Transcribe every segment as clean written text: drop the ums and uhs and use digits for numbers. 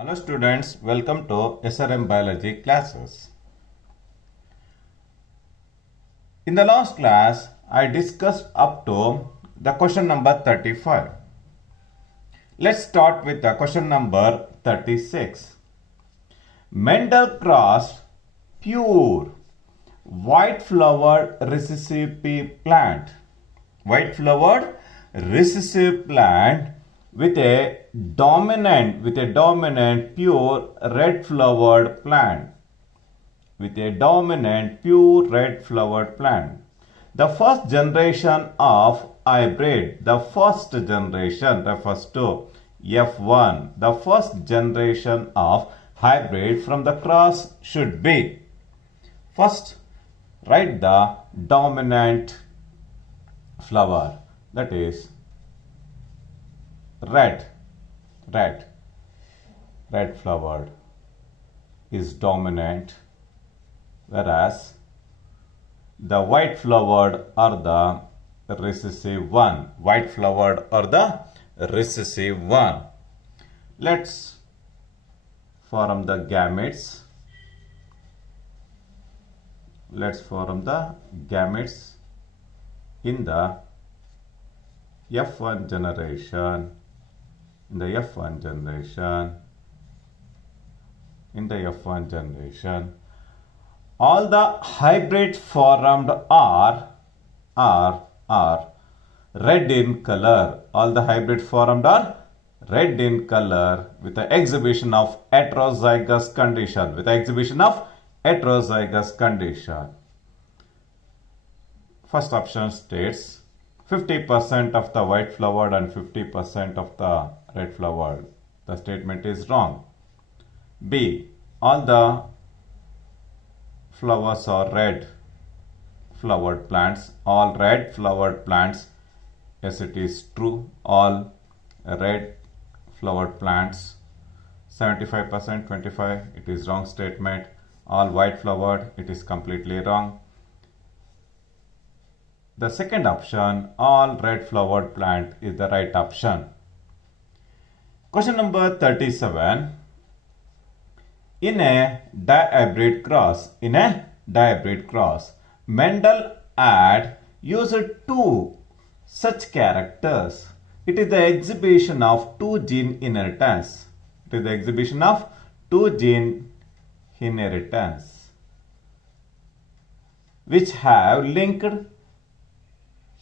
Hello students, welcome to SRM Biology classes. In the last class, I discussed up to the question number 35. Let's start with the question number 36. Mendel crossed pure white flowered recessive plant. White flowered recessive plant with a dominant pure red flowered plant. The first generation of hybrid, the first generation refers to F1. The first generation of hybrid from the cross should be, first write the dominant flower, that is red flowered is dominant, whereas the white flowered are the recessive one. Let's form the gametes. In the F1 generation. All the hybrids formed are red in color. With the exhibition of heterozygous condition. First option states 50% of the white flowered and 50% of the red flowered. The statement is wrong. B. All the flowers are red flowered plants. All red flowered plants. Yes, it is true. All red flowered plants. 75%, 25. It is wrong statement. All white flowered. It is completely wrong. The second option, all red flowered plant, is the right option. Question number 37. In a dihybrid cross, Mendel had used two such characters. It is the exhibition of two gene inheritance. Which have linked.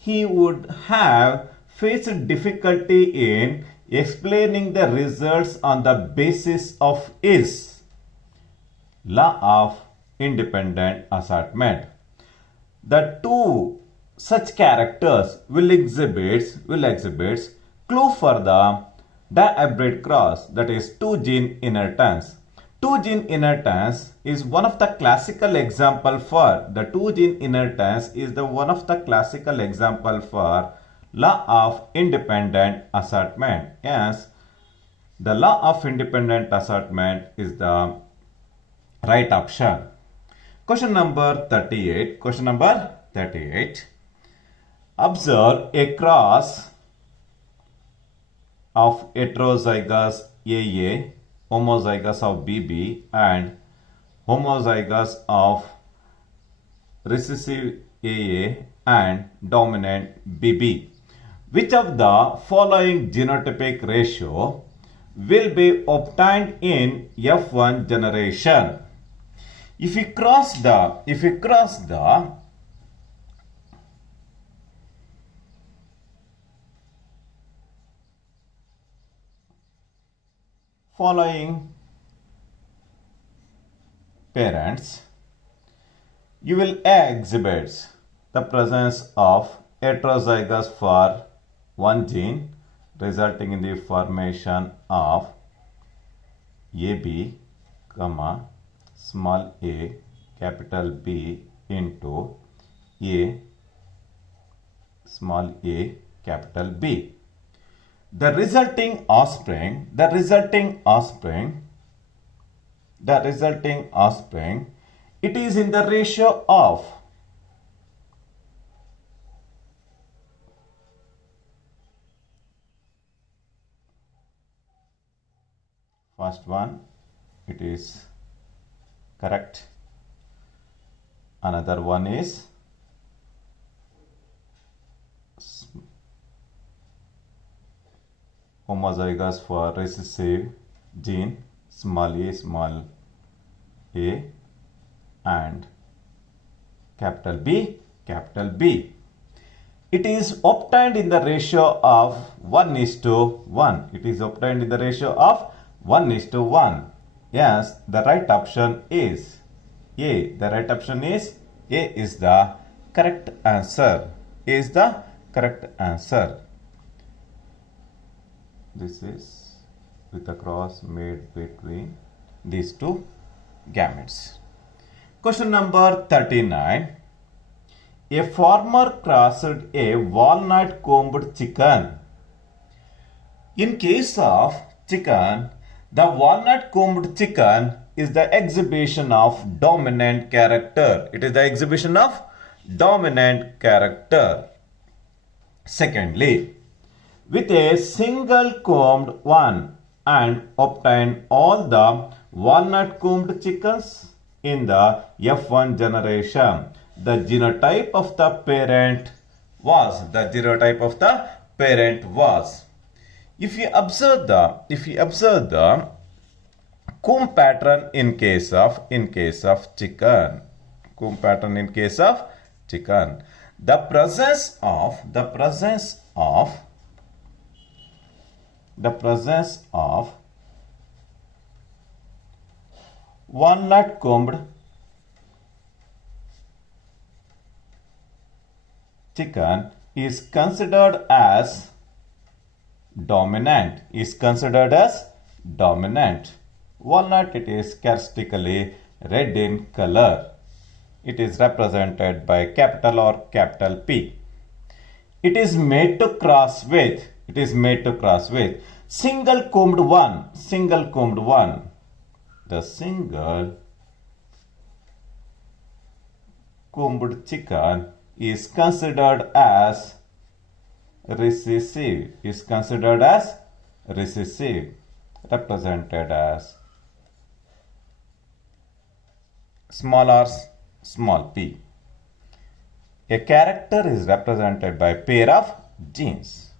He would have faced difficulty in explaining the results on the basis of his law of independent assortment. The two such characters will exhibit clue for the dihybrid cross, that is two gene inheritance. Two gene inheritance is one of the classical example for law of independent assortment. Yes, the law of independent assortment is the right option. Question number 38. Observe a cross of heterozygous AA, homozygous of BB, and homozygous of recessive AA and dominant BB. Which of the following genotypic ratio will be obtained in F1 generation? If we cross the following parents, you will exhibit the presence of heterozygous for one gene, resulting in the formation of AB, small a, capital B into A, small a, capital B. The resulting offspring, it is in the ratio of First one, it is correct. Another one is homozygous for recessive gene small a and capital B. It is obtained in the ratio of 1:1. It is obtained in the ratio of 1:1. Yes, the right option is A. The right option is A is the correct answer. A is the correct answer. This is with the cross made between these two gametes. Question number 39. A farmer crossed a walnut combed chicken. In case of chicken, the walnut combed chicken is the exhibition of dominant character. It is the exhibition of dominant character. Secondly, with a single combed one and obtain all the walnut combed chickens in the F1 generation. The genotype of the parent was. If you observe the comb pattern in case of chicken, the presence of walnut combed chicken is considered as dominant. Walnut, it is characteristically red in color. It is represented by capital or capital P. It is made to cross with single combed one. The single combed chicken is considered as recessive, represented as small p. A character is represented by pair of genes.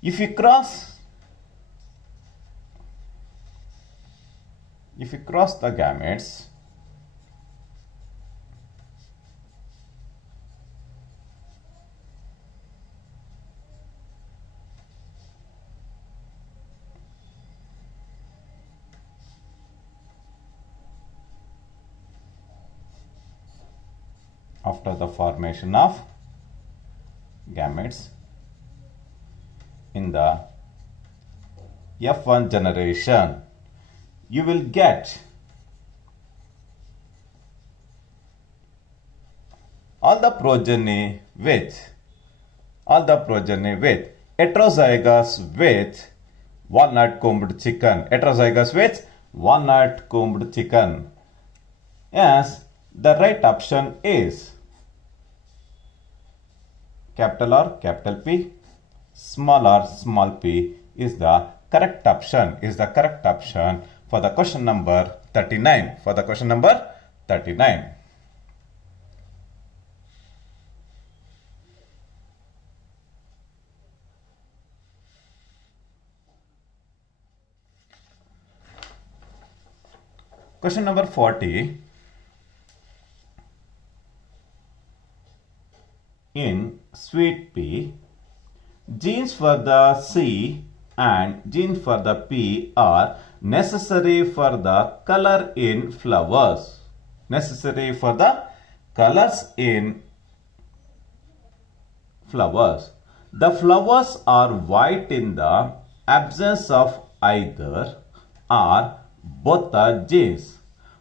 If you cross the gametes, after the formation of gametes in the F1 generation, you will get all the progeny with heterozygous with walnut combed chicken. Yes, the right option is capital or capital P, small or small p is the correct option for the question number 39. Question number 40. In sweet pea, genes for the C and genes for the P are necessary for the color in flowers. The flowers are white in the absence of either or both the genes.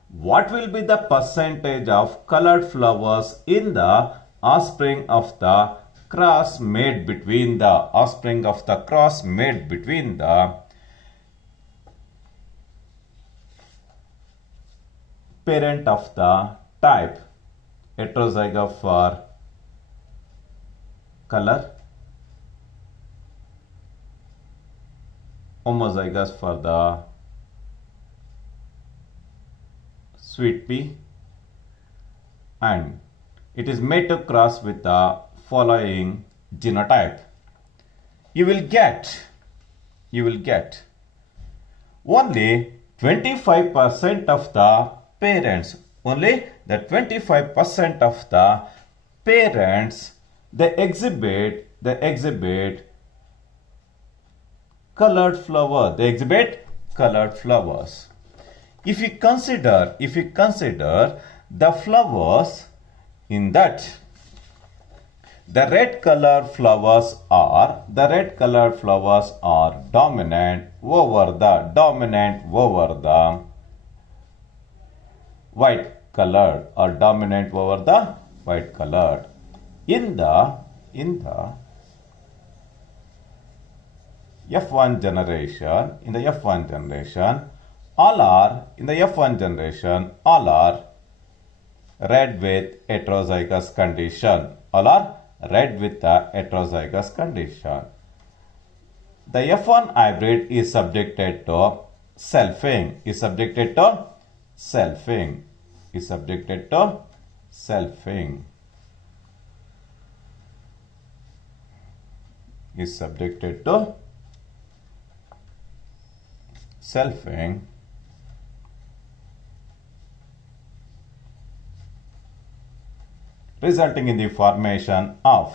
What will be the percentage of colored flowers in the offspring of the cross made between the parent of the type heterozygote for color, homozygous for the sweet pea, and it is made to cross with the following genotype. You will get only 25% of the parents, only the 25% of the parents, they exhibit colored flower, they exhibit colored flowers. If you consider the flowers in that, the red color flowers are dominant over the white colored, or dominant over the white colored. In the F1 generation, all are red with heterozygous condition. All are red with the heterozygous condition. The F1 hybrid is subjected to selfing. Is subjected to selfing. Resulting in the formation of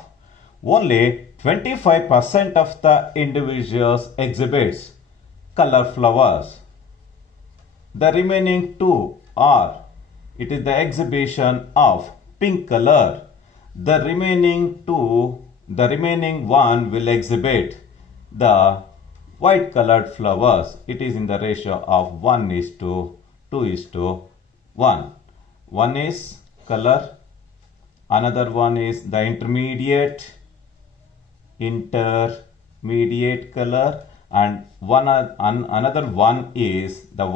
only 25% of the individuals exhibits color flowers. The remaining two are, it is the exhibition of pink color. The remaining one will exhibit the white colored flowers. It is in the ratio of 1:2:1. One is color, another one is the intermediate color, and another one is the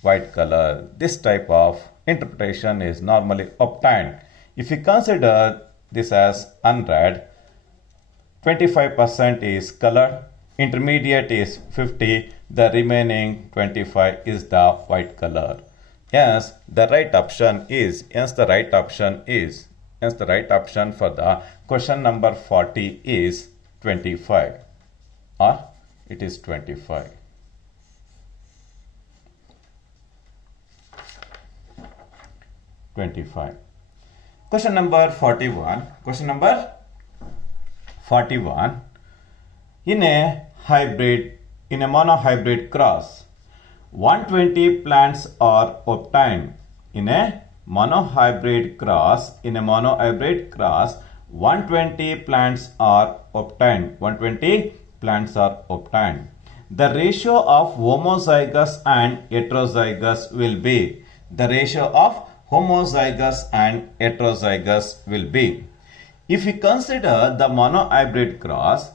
white color. This type of interpretation is normally obtained. If you consider this as unread, 25% is color, intermediate is 50, the remaining 25 is the white color. Yes, the right option for the question number 40 is 25, or it is 25. Question number 41. In a monohybrid cross, 120 plants are obtained. In a monohybrid cross, 120 plants are obtained. The ratio of homozygous and heterozygous will be. If we consider the monohybrid cross,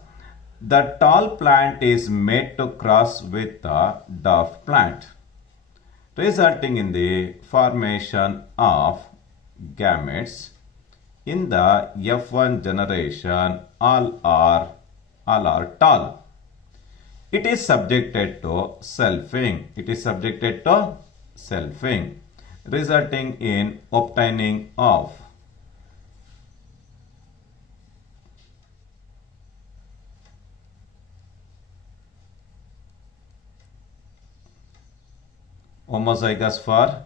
the tall plant is made to cross with the dwarf plant, resulting in the formation of gametes. In the F1 generation, all are tall. It is subjected to selfing. Resulting in obtaining of homozygous for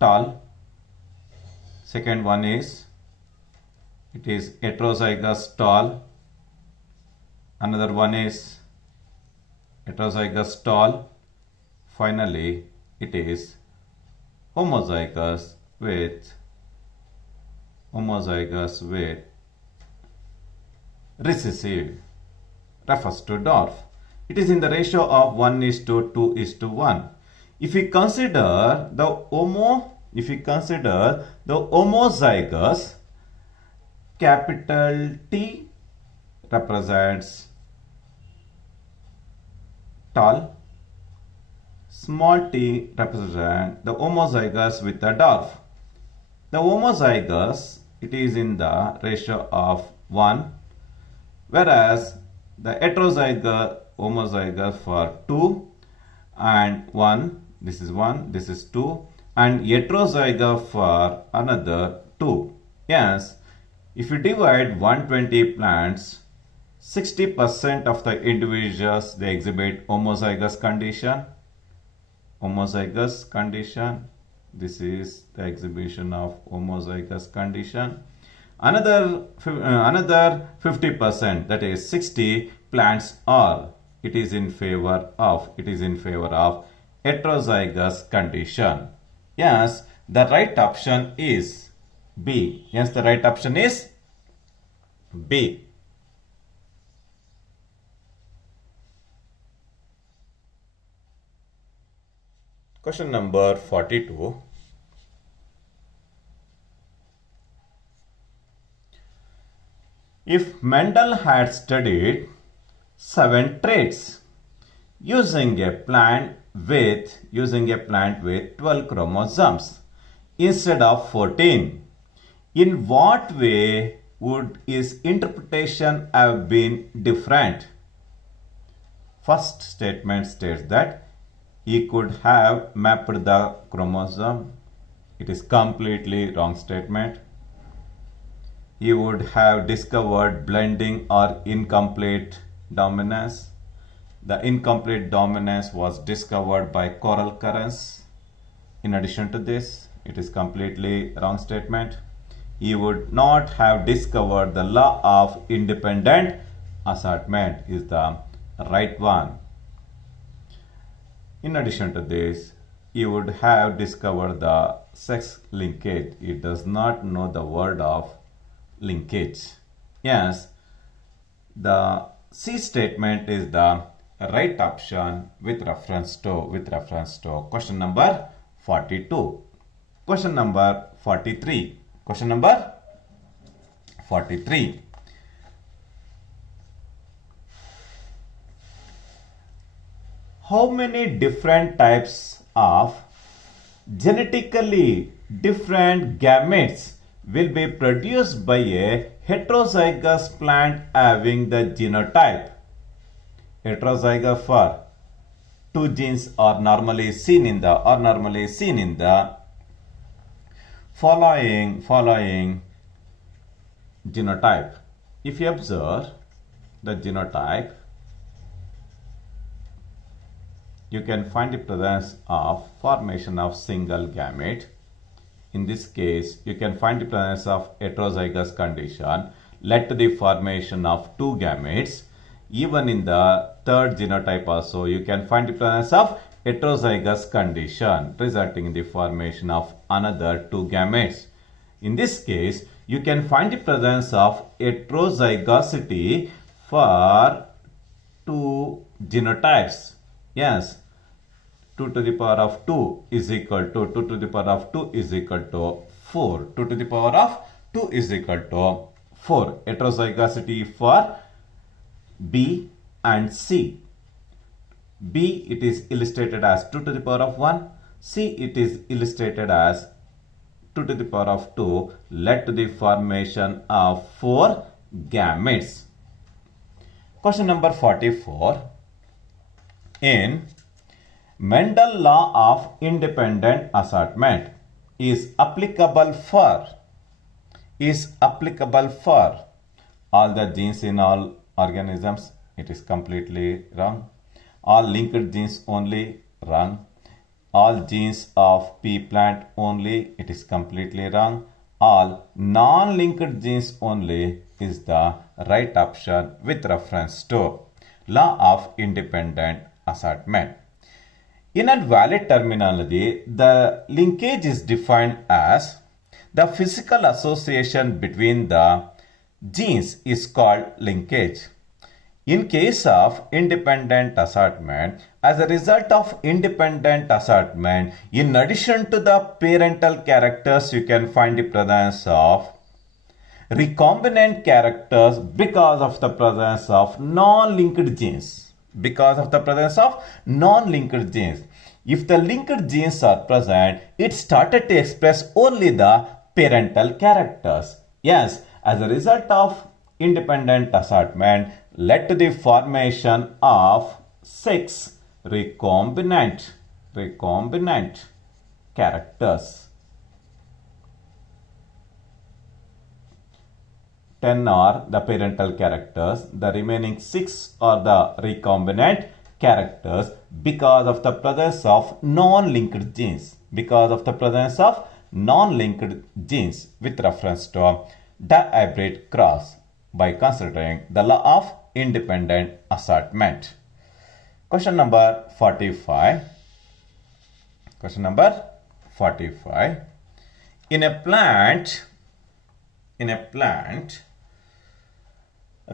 tall. Second one is, it is heterozygous tall. Another one is heterozygous tall. Finally, it is homozygous with recessive, refers to dwarf. It is in the ratio of 1:2:1. If we consider the homozygous, capital T represents tall, small t represents the homozygous with the dwarf. The homozygous, it is in the ratio of 1, whereas the heterozygous homozygous for 2 and 1. This is 1, this is 2, and heterozygote for another 2. Yes, if you divide 120 plants, 60% of the individuals they exhibit homozygous condition. Homozygous condition. This is the exhibition of homozygous condition. Another 50%, that is 60 plants are. It is in favor of heterozygous condition. Yes, the right option is B. Yes, the right option is B. Question number 42. If Mendel had studied 7 traits using a plant with 12 chromosomes instead of 14, in what way would his interpretation have been different? First statement states that he could have mapped the chromosome. It is completely wrong statement. He would have discovered blending or incomplete dominance. The incomplete dominance was discovered by coral currents. In addition to this, it is completely wrong statement. He would not have discovered the law of independent assortment is the right one. In addition to this, he would have discovered the sex linkage. He does not know the word of linkage. Yes, the C statement is the right option with reference to question number 42. Question number 43. Question number 43. How many different types of genetically different gametes will be produced by a heterozygous plant having the genotype? Heterozygote for 2 genes are normally seen in the following genotype. If you observe the genotype, you can find the presence of formation of single gamete. In this case, you can find the presence of heterozygous condition led to the formation of 2 gametes. Even in the third genotype also, you can find the presence of heterozygous condition resulting in the formation of another 2 gametes. In this case, you can find the presence of heterozygosity for 2 genotypes. Yes, 2 to the power of 2 is equal to 2 to the power of 2 is equal to 4. 2 to the power of 2 is equal to 4. Heterozygosity for B and C. B, it is illustrated as 2 to the power of 1. C, it is illustrated as 2 to the power of 2 led to the formation of 4 gametes. Question number 44. In Mendel law of independent assortment is applicable for all the genes in all organisms. It is completely wrong. All linked genes only, wrong. All genes of pea plant only, it is completely wrong. All non-linked genes only is the right option with reference to law of independent assortment. In a valid terminology, the linkage is defined as the physical association between the genes is called linkage. In case of independent assortment, as a result of independent assortment, in addition to the parental characters, you can find the presence of recombinant characters because of the presence of non-linked genes. If the linked genes are present, it started to express only the parental characters. Yes, as a result of independent assortment, led to the formation of 6 recombinant characters. 10 are the parental characters, the remaining 6 are the recombinant characters because of the presence of non-linked genes. Because of the presence of non-linked genes with reference to dihybrid cross by considering the law of independent assortment. Question number 45. Question number 45. In a plant,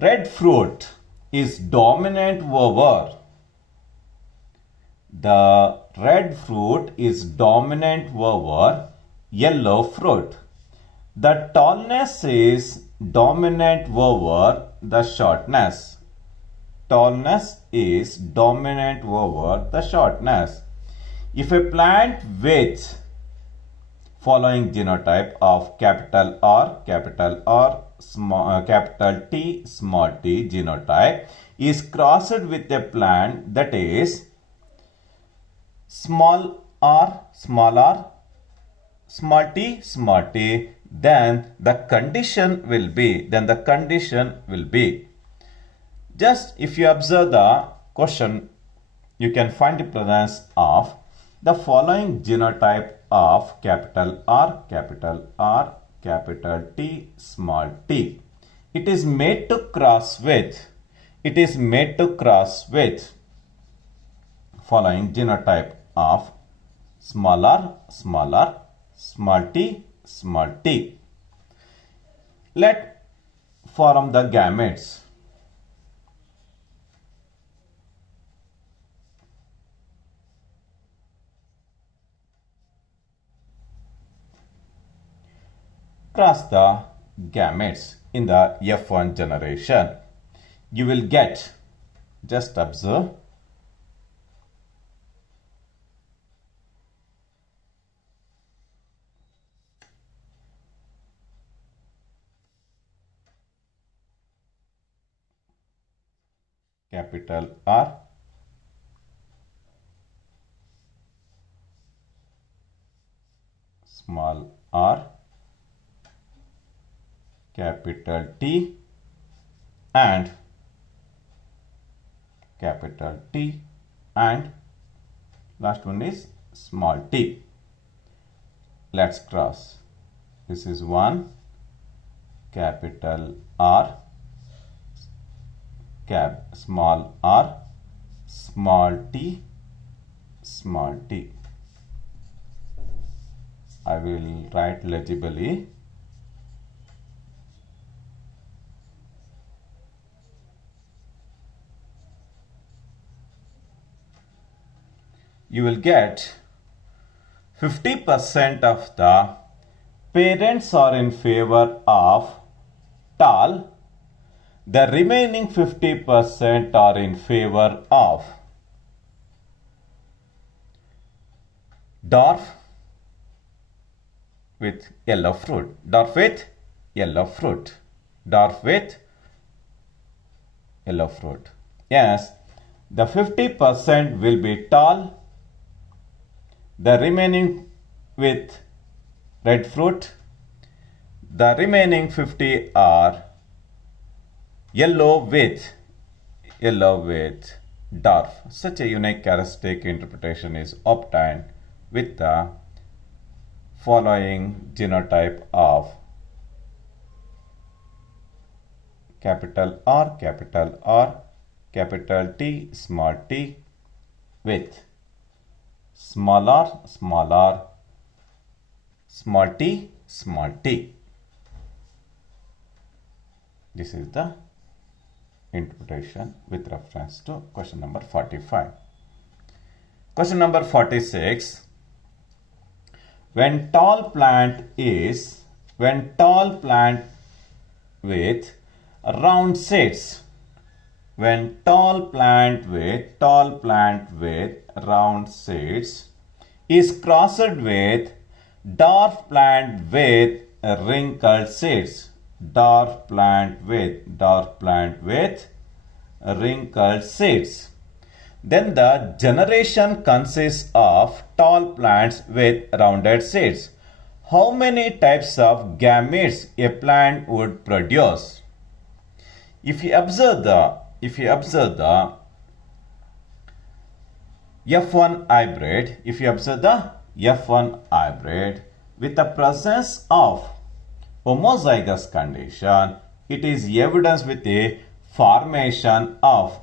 red fruit is dominant over. The red fruit is dominant over yellow fruit. The tallness is dominant over the shortness. Tallness is dominant over the shortness. If a plant with following genotype of capital R, capital T, small t genotype is crossed with a plant that is small r, small t, then the condition will be, just if you observe the question, you can find the presence of the following genotype of capital R, capital T, small t. It is made to cross with following genotype of small r, small t. Let form the gametes. Cross the gametes in the F1 generation. You will get, just observe, capital R, small r, capital T and capital T, and last one is small t. Let's cross. This is one, capital R, small r, small t. I will write legibly. You will get 50% of the parents are in favor of tall. The remaining 50% are in favor of dwarf with yellow fruit. Yes, the 50% will be tall. The remaining with red fruit. The remaining 50 are yellow with dwarf. Such a unique characteristic interpretation is obtained with the following genotype of capital R, capital T, small t with small r, small t. This is the interpretation with reference to question number 45. Question number 46. When tall plant with round seeds, round seeds is crossed with dwarf plant with wrinkled seeds. Dwarf plant with wrinkled seeds. Then the generation consists of tall plants with rounded seeds. How many types of gametes a plant would produce? If you observe the F1 hybrid, with the presence of homozygous condition, it is evidence with the formation of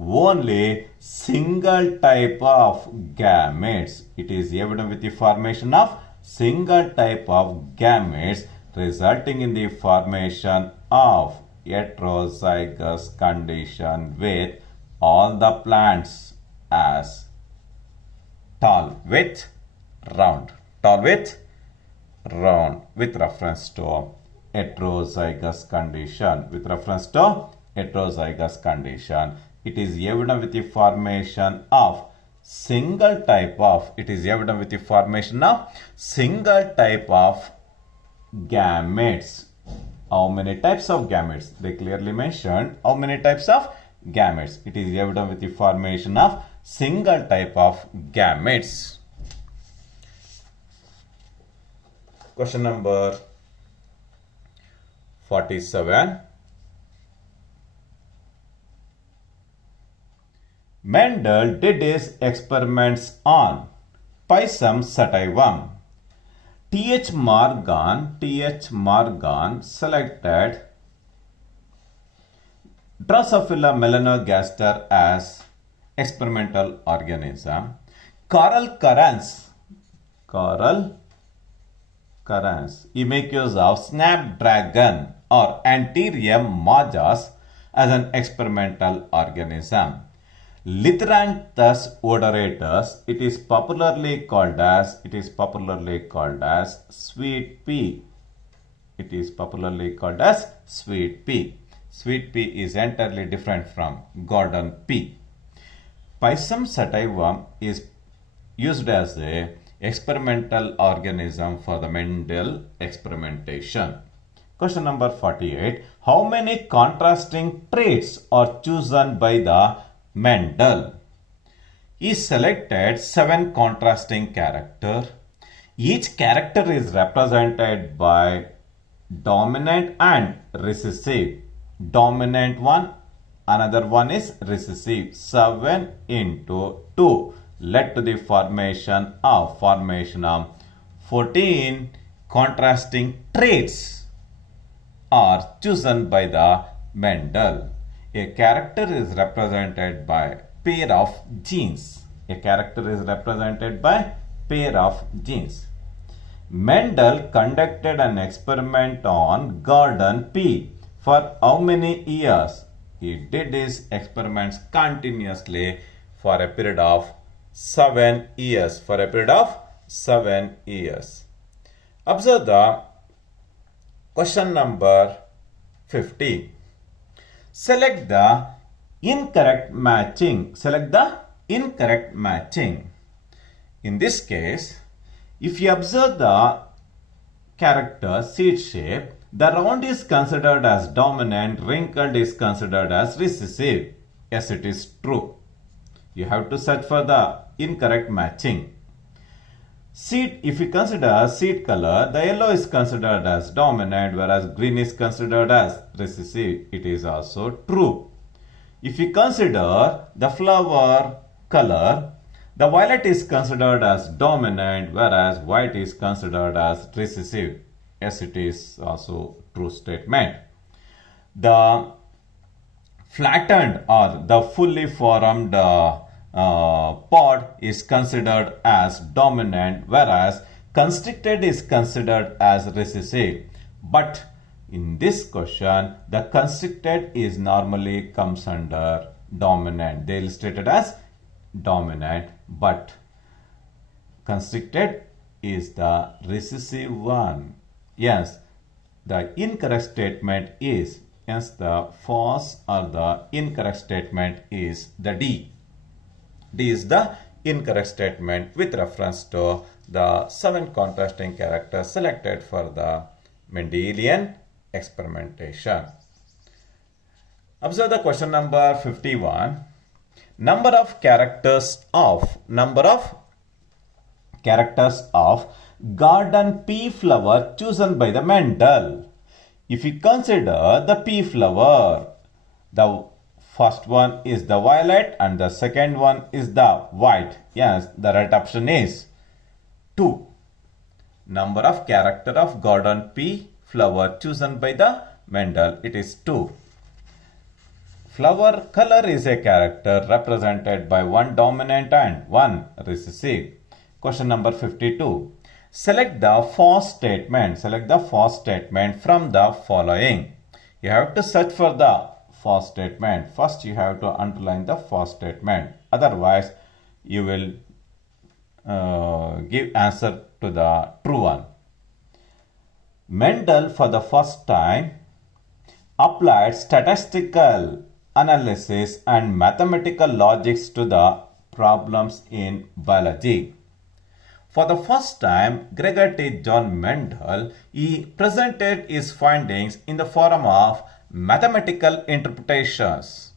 only single type of gametes. It is evident with the formation of single type of gametes, resulting in the formation of heterozygous condition with all the plants as tall with round with reference to heterozygous condition. It is evident with the formation of single type of gametes. How many types of gametes? They clearly mentioned how many types of gametes. It is evident with the formation of single type of gametes. Question number 47. Mendel did his experiments on Pisum sativum. T.H. Morgan selected Drosophila melanogaster as experimental organism. Carl Carans, he make use of snapdragon or Anthurium majus as an experimental organism. Lythranthus odoratus, it is popularly called as sweet pea. Sweet pea is entirely different from garden pea. Pisum sativum is used as a experimental organism for the Mendel experimentation. Question number 48. How many contrasting traits are chosen by the Mendel? He selected 7 contrasting characters. Each character is represented by dominant and recessive. Dominant one, another one is recessive. 7 into 2 led to the formation of 14 contrasting traits are chosen by the Mendel. A character is represented by pair of genes. Mendel conducted an experiment on garden pea for how many years? He did his experiments continuously for a period of 7 years. Observe the question number 50. Select the incorrect matching. In this case, if you observe the character seed shape, the round is considered as dominant, wrinkled is considered as recessive. Yes, it is true. You have to search for the incorrect matching. Seed, if you consider seed color, the yellow is considered as dominant, whereas green is considered as recessive. It is also true. If you consider the flower color, the violet is considered as dominant, whereas white is considered as recessive. Yes, it is also true statement. The flattened or the fully formed pod is considered as dominant, whereas constricted is considered as recessive. But in this question, the constricted is normally comes under dominant. They illustrated as dominant, but constricted is the recessive one. Yes, the incorrect statement is, the false or the incorrect statement is the D. D is the incorrect statement with reference to the 7 contrasting characters selected for the Mendelian experimentation. Observe the question number 51. Number of characters of garden pea flower chosen by the Mendel. If we consider the pea flower, the first one is the violet and the second one is the white. Yes, the right option is 2. Number of character of garden pea flower chosen by the Mendel, it is 2. Flower color is a character represented by one dominant and one recessive. Question number 52. Select the false statement. Select the false statement from the following. You have to search for the false statement. First, you have to underline the false statement. Otherwise, you will give answer to the true one. Mendel, for the first time, applied statistical analysis and mathematical logics to the problems in biology. For the first time, Gregor T. John Mendel, he presented his findings in the form of mathematical interpretations.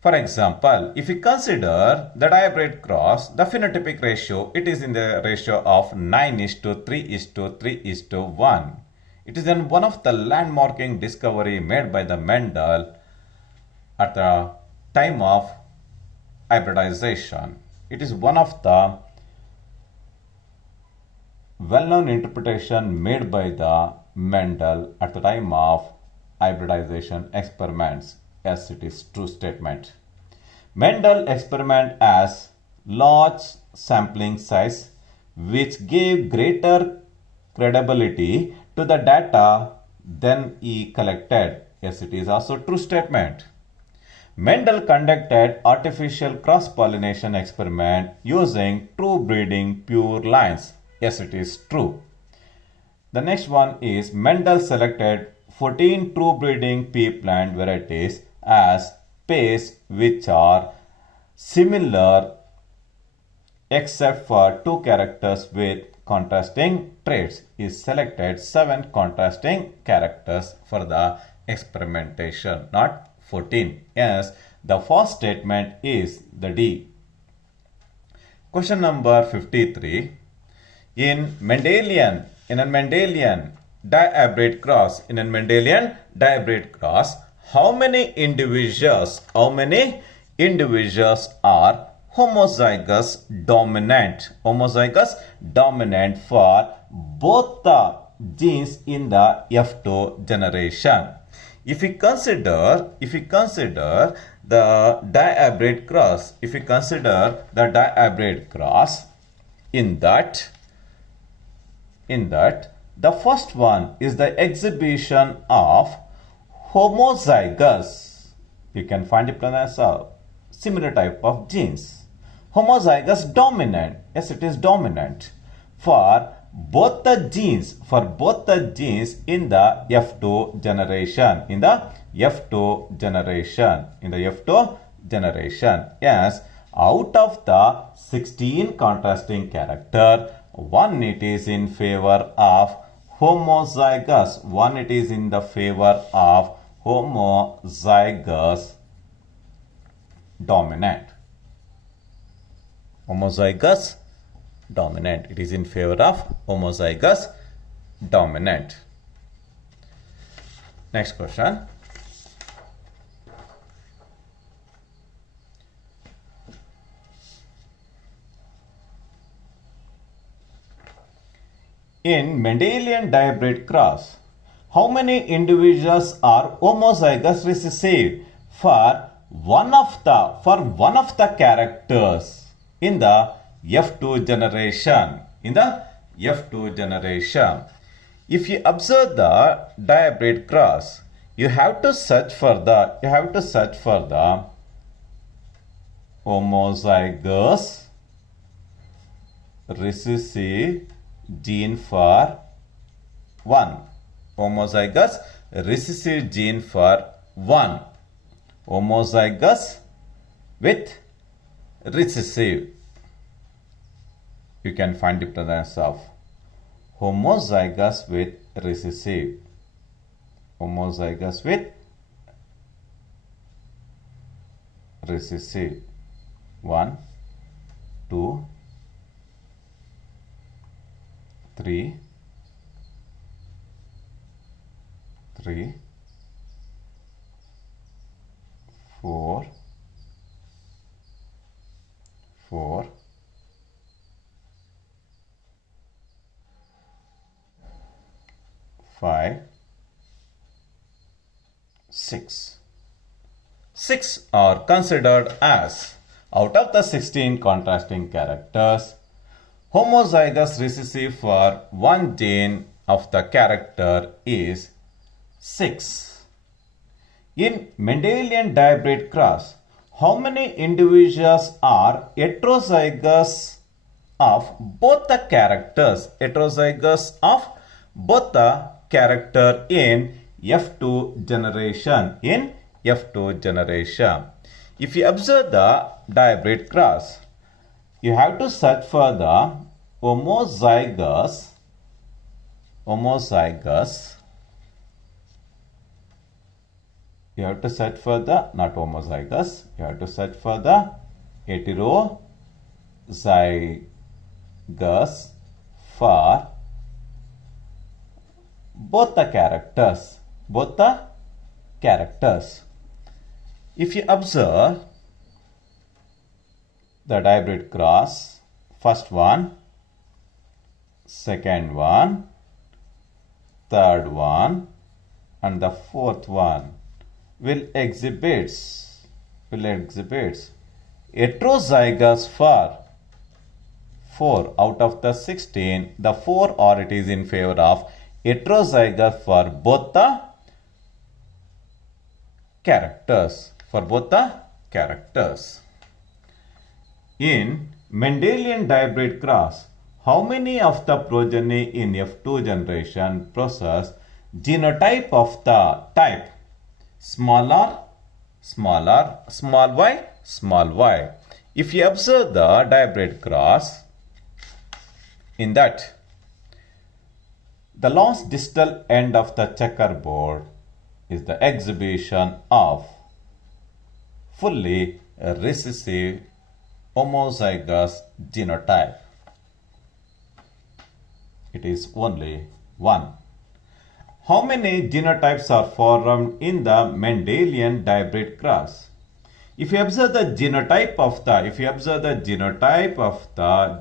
For example, if we consider the diabrade cross, the phenotypic ratio, it is in the ratio of 9:3:3:1. It is in one of the landmarking discovery made by the Mendel at the time of hybridization. It is one of the well-known interpretation made by the Mendel at the time of hybridization experiments. Yes, it is true statement. Mendel experiment as large sampling size which gave greater credibility to the data than he collected. Yes, it is also true statement. Mendel conducted artificial cross-pollination experiment using true breeding pure lines. Yes, it is true. The next one is Mendel selected 14 true breeding pea plant varieties as pairs which are similar except for 2 characters with contrasting traits. He selected 7 contrasting characters for the experimentation, not 14. Yes, the first statement is the D. Question number 53. In a Mendelian diabrade cross, how many individuals are homozygous dominant for both the genes in the F2 generation? If we consider the diabrade cross, in that the first one is the exhibition of homozygous. You can find it as a similar type of genes. Homozygous dominant. Yes, it is dominant for both the genes in the F2 generation. Yes, out of the 16 contrasting character, one it is in favor of homozygous. One it is in the favor of homozygous dominant. Homozygous dominant. It is in favor of homozygous dominant. Next question. In Mendelian diabrade cross, how many individuals are homozygous recessive for one of the characters in the F2 generation? If you observe the diabrade cross, you have to search for the homozygous recessive gene for 1. Homozygous recessive gene for 1. Homozygous with recessive. You can find the presence of homozygous with recessive. Homozygous with recessive. 1, 2, 3, 4, 5, 6. 6 are considered as, out of the 16 contrasting characters, homozygous recessive for one gene of the character is 6. In Mendelian dihybrid cross, how many individuals are heterozygous of both the characters? Heterozygous of both the character in F2 generation. In F2 generation. If you observe the dihybrid cross, you have to search for the homozygous. You have to search for the, not homozygous, you have to search for the heterozygous for both the characters. If you observe the dihybrid cross, first one, second one, third one, and the fourth one will exhibit heterozygous for 4 out of the 16. The 4 or it is in favor of heterozygous for both the characters. In Mendelian dihybrid cross, how many of the progeny in F2 generation possess genotype of the type small r, small y, small y? If you observe the dihybrid cross, in that the last distal end of the checkerboard is the exhibition of fully recessive homozygous genotype. It is only 1. How many genotypes are formed in the Mendelian dihybrid cross? If you observe the genotype of the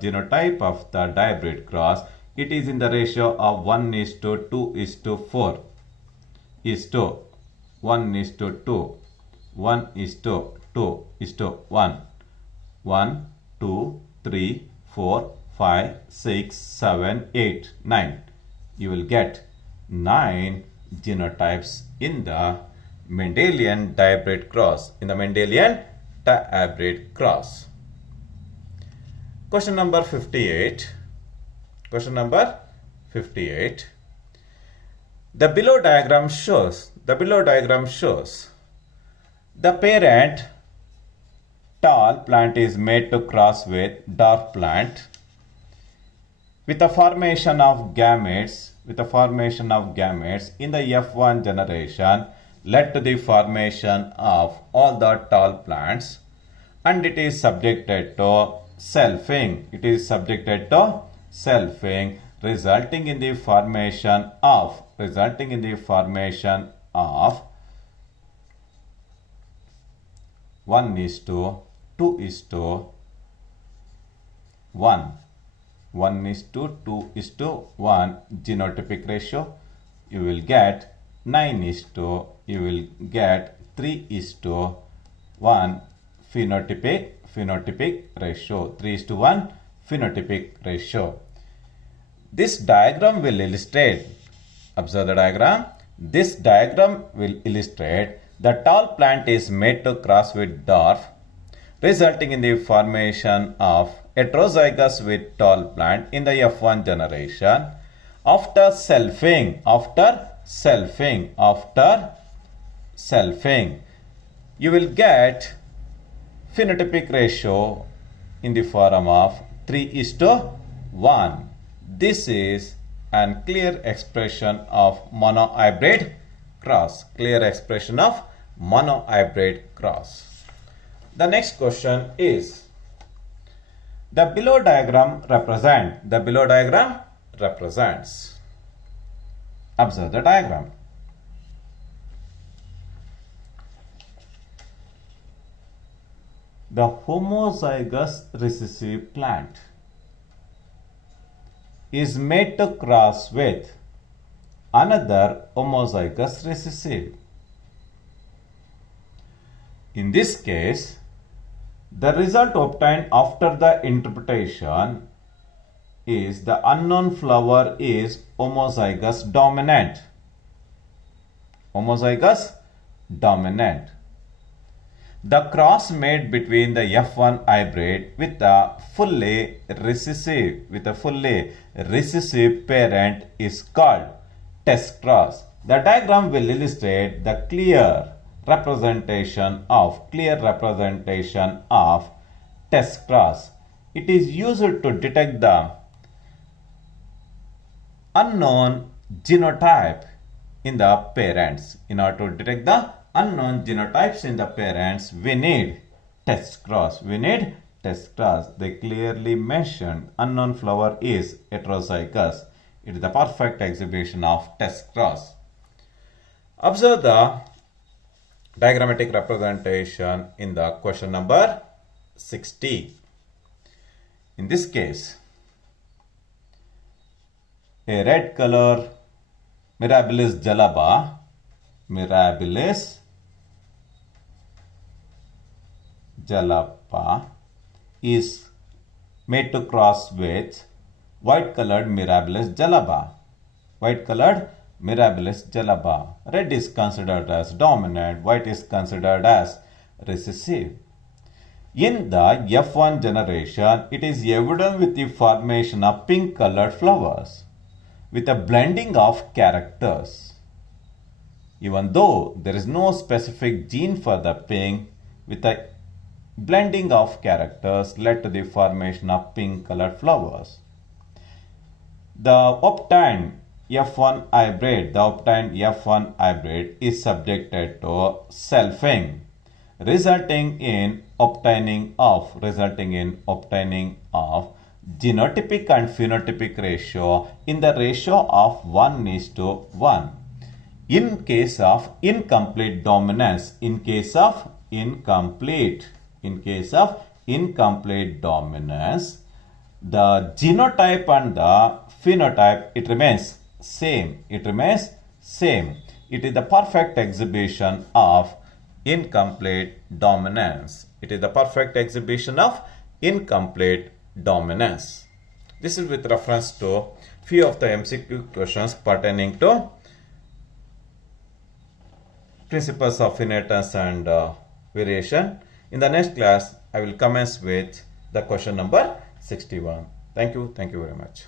dihybrid cross, it is in the ratio of 1:2:4. 1:2, 1:2:1. 1, 2, 3, 4, 5, 6, 7, 8, 9. You will get 9 genotypes in the Mendelian dihybrid cross. Question number 58. The below diagram shows the parent tall plant is made to cross with dwarf plant with the formation of gametes in the F1 generation led to the formation of all the tall plants, and it is subjected to selfing. Resulting in the formation of 1:2:1. 1:2:1 genotypic ratio. You will get 3:1 phenotypic ratio. 3:1 phenotypic ratio. This diagram will illustrate, observe the diagram. This diagram will illustrate the tall plant is made to cross with dwarf, resulting in the formation of heterozygous with tall plant in the F1 generation. After selfing, you will get phenotypic ratio in the form of 3:1. This is a clear expression of monohybrid cross. The next question is, the below diagram represents. Observe the diagram. The homozygous recessive plant is made to cross with another homozygous recessive. In this case, the result obtained after the interpretation is the unknown flower is homozygous dominant. Homozygous dominant. The cross made between the F1 hybrid with a fully recessive parent is called test cross. The diagram will illustrate the clear representation of test cross. It is used to detect the unknown genotype in the parents. In order to detect the unknown genotypes in the parents, we need test cross. They clearly mentioned unknown flower is heterozygous. It is the perfect exhibition of test cross. Observe the diagrammatic representation in the question number 60. In this case, a red color Mirabilis jalapa is made to cross with white colored Mirabilis jalapa. Red is considered as dominant, white is considered as recessive. In the F1 generation, it is evident with the formation of pink colored flowers with a blending of characters. Even though there is no specific gene for the pink, with a blending of characters led to the formation of pink colored flowers. The obtained F1 hybrid is subjected to selfing, resulting in obtaining of genotypic and phenotypic ratio in the ratio of 1:1. In case of incomplete dominance, the genotype and the phenotype, it remains same. It is the perfect exhibition of incomplete dominance. This is with reference to few of the MCQ questions pertaining to principles of inheritance and variation. In the next class, I will commence with the question number 61. Thank you very much.